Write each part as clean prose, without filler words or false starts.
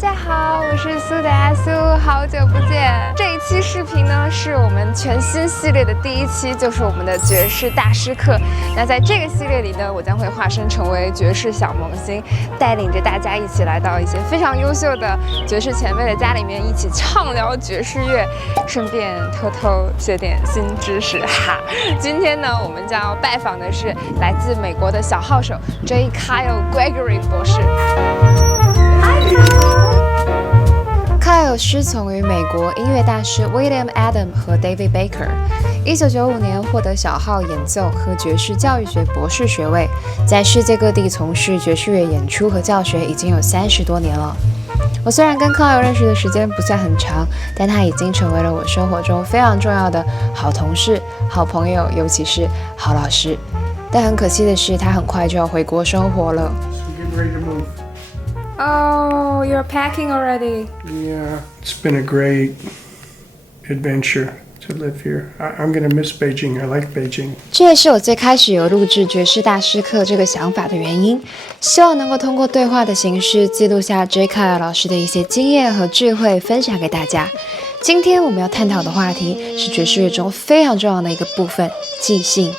家好，我是苏的阿苏，好久不见。这一期视频呢，是我们全新系列的第一期，就是我们的爵士大师课。那在这个系列里呢，我将会化身成为爵士小萌新，带领着大家一起来到一些非常优秀的爵士前辈的家里面，一起畅聊爵士乐，顺便偷偷学点新知识哈。今天呢，我们将要拜访的是来自美国的小号手 J Kyle Gregory 博士。Kyle 师从于美国音乐大师 William Adam 和 David Baker。1995年获得小号演奏和爵士教育学博士学位，在世界各地从事爵士乐演出和教学已经有30多年了。我虽然跟 Kyle 认识的时间不算很长，但他已经成为了我生活中非常重要的好同事、好朋友，尤其是好老师。但很可惜的是，他很快就要回国生活了。Oh, you're packing already? Yeah, it's been a great adventure to live here. I'm going to miss Beijing. I like Beijing. 这也是我最开始有录制爵士大师课这个想法的原因，希望能够通过对话的形式记录下 J Kyle 老师的一些经验和智慧，分享给大家。今天我们要探讨的话题是爵士乐中非常重要的一个部分——即兴。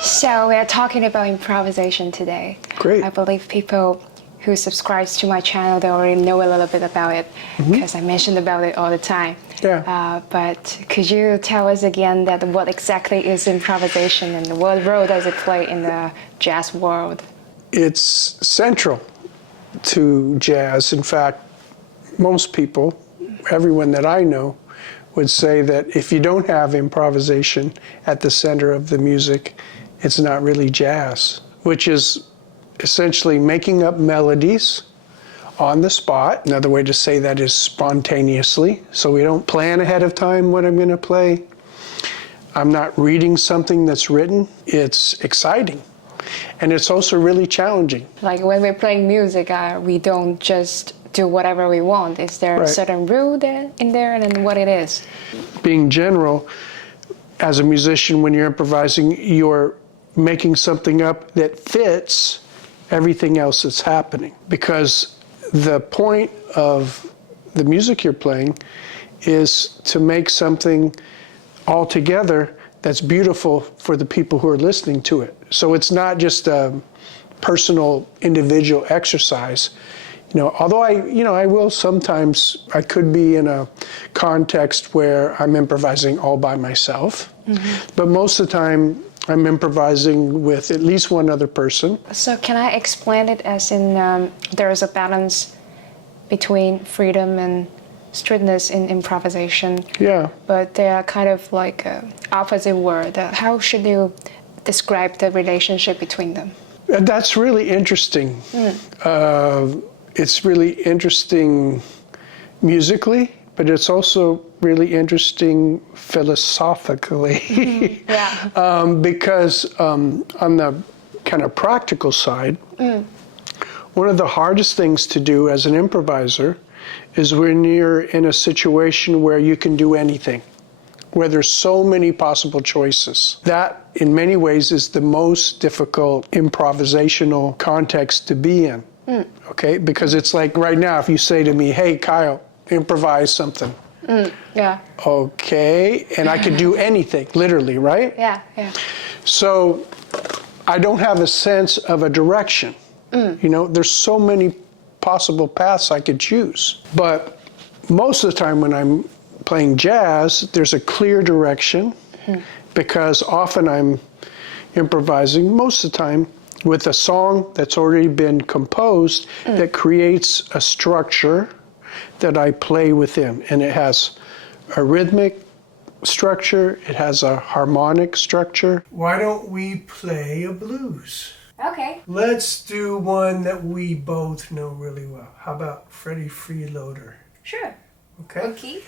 So we are talking about improvisation today. Great. I believe people who subscribes to my channel, they already know a little bit about it because I mentioned about it all the time. Yeah. But could you tell us again that what exactly is improvisation and what role does it play in the jazz world? It's central to jazz. In fact, most people, everyone that I know, would say that if you don't have improvisation at the center of the music, it's not really jazz, which is essentially making up melodies on the spot. Another way to say that is spontaneously. So we don't plan ahead of time what I'm going to play. I'm not reading something that's written. It's exciting. And it's also really challenging. Like when we're playing music, we don't just do whatever we want. Is there a certain rule in there and what it is? Being general, as a musician, when you're improvising, you're making something up that fits everything else that's happening, because the point of the music you're playing is to make something all together that's beautiful for the people who are listening to it. So it's not just a personal individual exercise. Although I will sometimes, I could be in a context where I'm improvising all by myself, but most of the time I'm improvising with at least one other person. So can I explain it as in there is a balance between freedom and strictness in improvisation? Yeah. But they are kind of like opposite word. How should you describe the relationship between them? That's really interesting. It's really interesting musically, but it's also really interesting philosophically. Yeah. Because on the kind of practical side, one of the hardest things to do as an improviser is when you're in a situation where you can do anything, where there's so many possible choices. That, in many ways, is the most difficult improvisational context to be in. Okay? Because it's like right now, if you say to me, hey, Kyle, improvise something. Yeah. Okay. And I could do anything, literally, right? Yeah. So I don't have a sense of a direction. There's so many possible paths I could choose. But most of the time when I'm playing jazz, there's a clear direction because often I'm improvising most of the time with a song that's already been composed that creates a structure that I play within. And it has a rhythmic structure, it has a harmonic structure. Why don't we play a blues? Okay. Let's do one that we both know really well. How about Freddie Freeloader? Sure. Okay.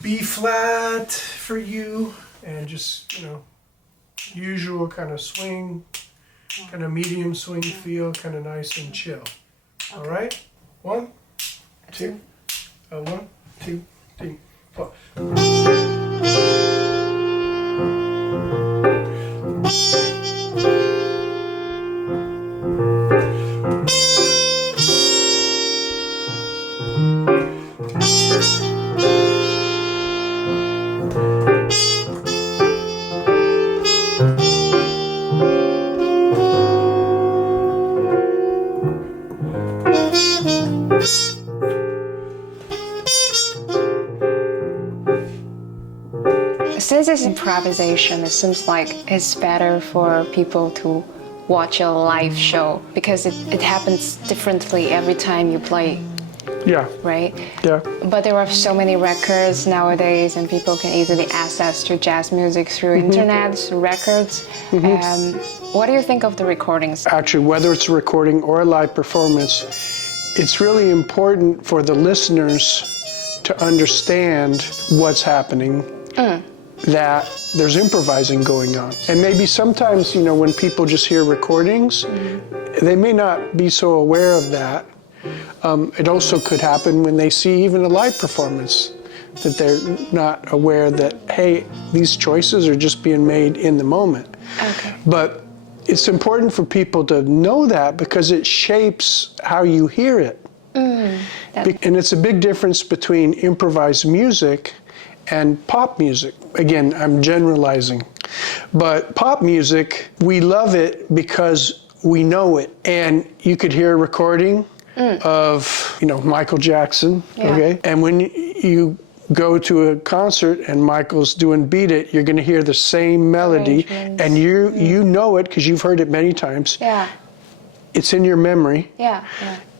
B flat for you, and just, usual kind of swing, kind of medium swing feel, kind of nice and chill. Okay. All right? 1, 2, 1, 2, 3, 4. is improvisation? It seems like it's better for people to watch a live show because it happens differently every time you play. Yeah. Right? Yeah. But there are so many records nowadays, and people can easily access to jazz music through internet, records. What do you think of the recordings? Actually, whether it's a recording or a live performance, it's really important for the listeners to understand what's happening, that there's improvising going on. And maybe sometimes, you know, when people just hear recordings, they may not be so aware of that. It also could happen when they see even a live performance, that they're not aware that, hey, these choices are just being made in the moment. Okay. But it's important for people to know that because it shapes how you hear it. And it's a big difference between improvised music and pop music. Again, I'm generalizing. But pop music, we love it because we know it. And you could hear a recording of, you know, Michael Jackson, okay? And when you go to a concert and Michael's doing Beat It, you're going to hear the same melody, and you know it because you've heard it many times. Yeah. It's in your memory. Yeah.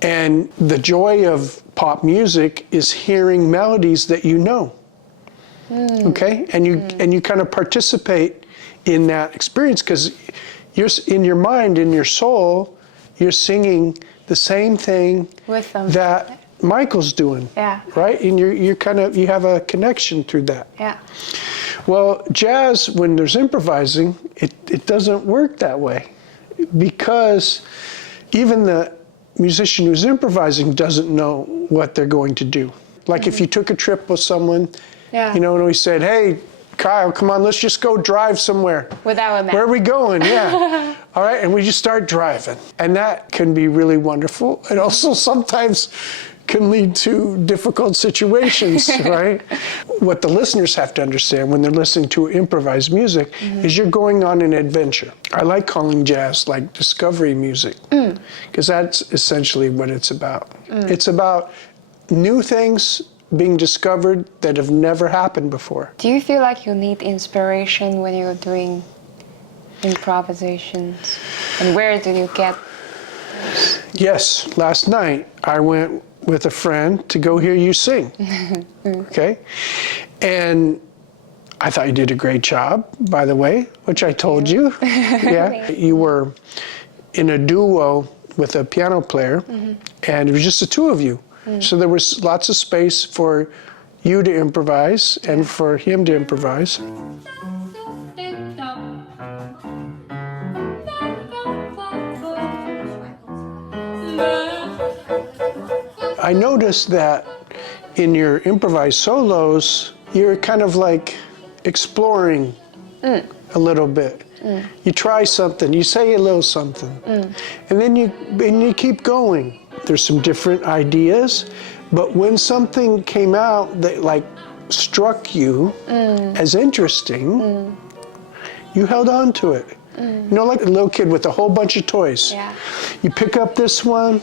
And the joy of pop music is hearing melodies that you know. Okay? And you kind of participate in that experience because you're in your mind, in your soul, you're singing the same thing With them. that Michael's doing. Yeah. Right? And you have a connection through that. Yeah. Well, jazz, when there's improvising, it doesn't work that way because even the musician who's improvising doesn't know what they're going to do. Like if you took a trip with someone, you know, and we said, hey, Kyle, come on, let's just go drive somewhere. Without a map. Where are we going? Yeah. All right, and we just start driving. And that can be really wonderful. It also sometimes can lead to difficult situations, right? What the listeners have to understand when they're listening to improvised music is you're going on an adventure. I like calling jazz like discovery music because that's essentially what it's about. It's about new things being discovered that have never happened before. Do you feel like you need inspiration when you're doing improvisations? And where do you get those? Yes, last night I went with a friend to go hear you sing, okay? And I thought you did a great job, by the way, which I told you. Yeah, you were in a duo with a piano player, and it was just the two of you. So there was lots of space for you to improvise and for him to improvise. I noticed that in your improvised solos, you're kind of like exploring a little bit. You try something, you say a little something, and then you keep going. There's some different ideas, but when something came out that like struck you as interesting, you held on to it. You know, like a little kid with a whole bunch of toys. Yeah. You pick up this one,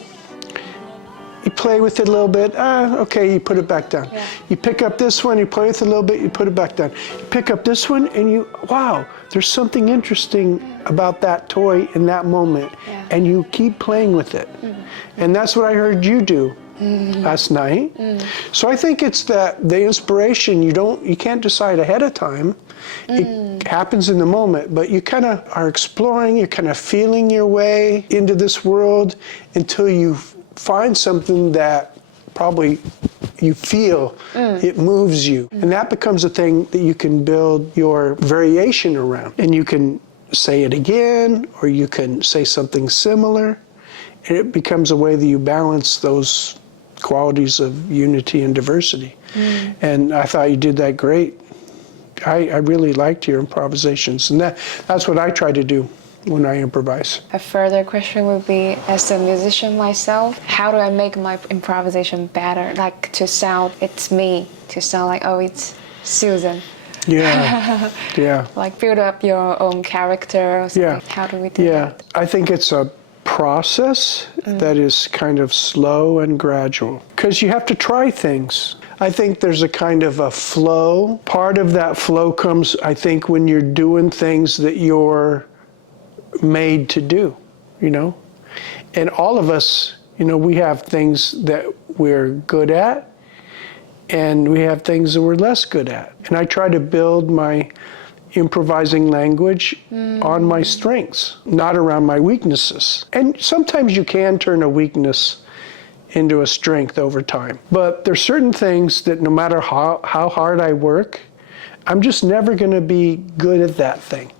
you play with it a little bit, okay, you put it back down. Yeah. You pick up this one, you play with it a little bit, you put it back down. You pick up this one and wow, there's something interesting about that toy in that moment. Yeah. And you keep playing with it. And that's what I heard you do last night. So I think it's that the inspiration, you can't decide ahead of time. It happens in the moment, but you kind of are exploring, you're kind of feeling your way into this world until you find something that probably you feel it moves you. And that becomes a thing that you can build your variation around. And you can say it again, or you can say something similar. And it becomes a way that you balance those qualities of unity and diversity. And I thought you did that great. I really liked your improvisations. And that's what I try to do when I improvise. A further question would be, as a musician myself, how do I make my improvisation better? Like to sound, it's me, to sound like, oh, it's Susan. Yeah. Like build up your own character or something. How do we do that? I think it's a process that is kind of slow and gradual because you have to try things. I think there's a kind of a flow. Part of that flow comes, I think, when you're doing things that you're made to do, you know? And all of us, you know, we have things that we're good at and we have things that we're less good at. And I try to build my improvising language on my strengths, not around my weaknesses. And sometimes you can turn a weakness into a strength over time. But there's certain things that no matter how hard I work, I'm just never going to be good at that thing.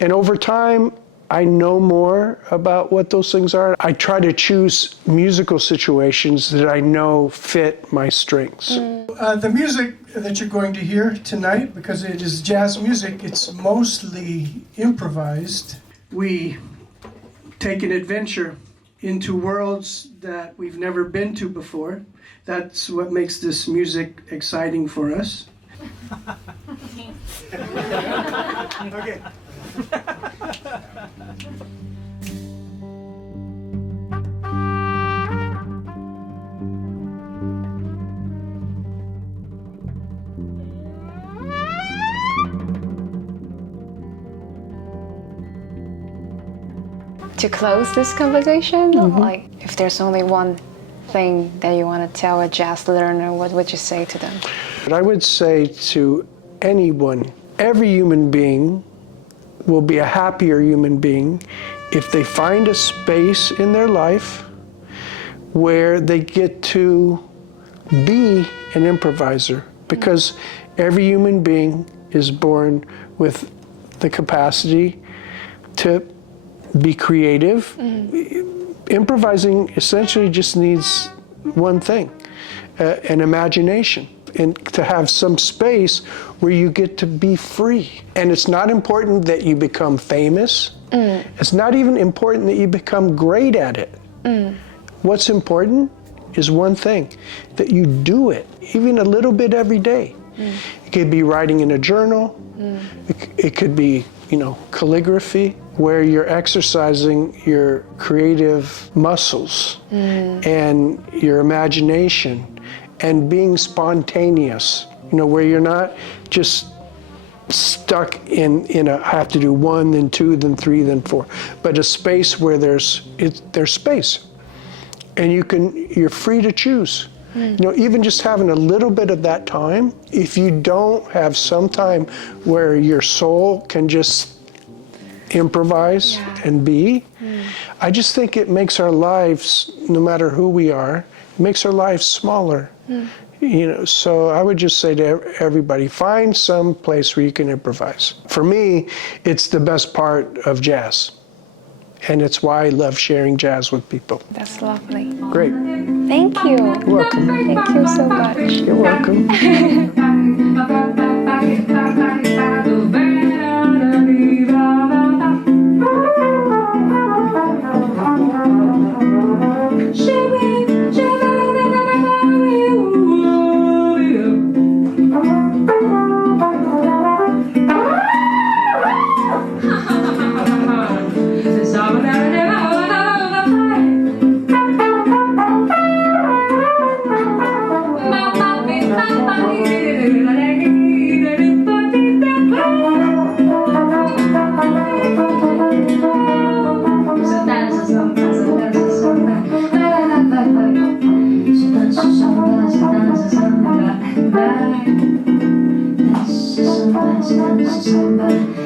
And over time, I know more about what those things are. I try to choose musical situations that I know fit my strengths. The music that you're going to hear tonight, because it is jazz music, it's mostly improvised. We take an adventure into worlds that we've never been to before. That's what makes this music exciting for us. Okay. To close this conversation, like if there's only one thing that you want to tell a jazz learner, what would you say to them? But I would say to anyone, every human being will be a happier human being if they find a space in their life where they get to be an improviser, because every human being is born with the capacity to be creative. Improvising essentially just needs one thing, an imagination, and to have some space where you get to be free. And it's not important that you become famous. It's not even important that you become great at it. What's important is one thing, that you do it, even a little bit every day. It could be writing in a journal. It could be, you know, calligraphy, where you're exercising your creative muscles and your imagination and being spontaneous, you know, where you're not just stuck in a, I have to do 1, then 2, then 3, then 4, but a space where there's space. And you're free to choose. You know, even just having a little bit of that time, if you don't have some time where your soul can just improvise and be, I just think it makes our lives, no matter who we are, it makes our lives smaller. You know, so I would just say to everybody, find some place where you can improvise. For me, it's the best part of jazz. And it's why I love sharing jazz with people. That's lovely. Great. Thank you. You're welcome. Thank you so much. You're welcome.是什么？